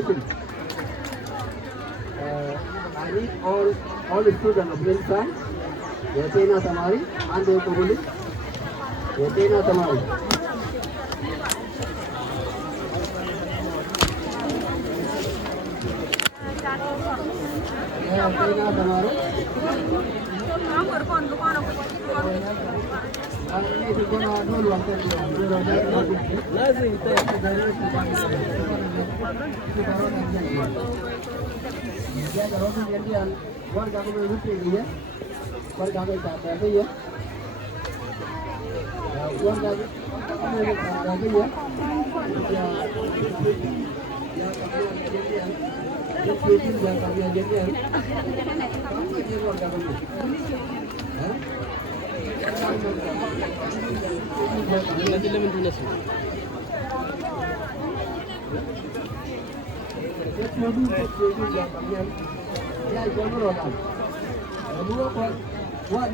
information. I need all the students of Nile Valley. Yetena Tamari and the Kubuli. Yetena Tamari. Yetena Tamari. What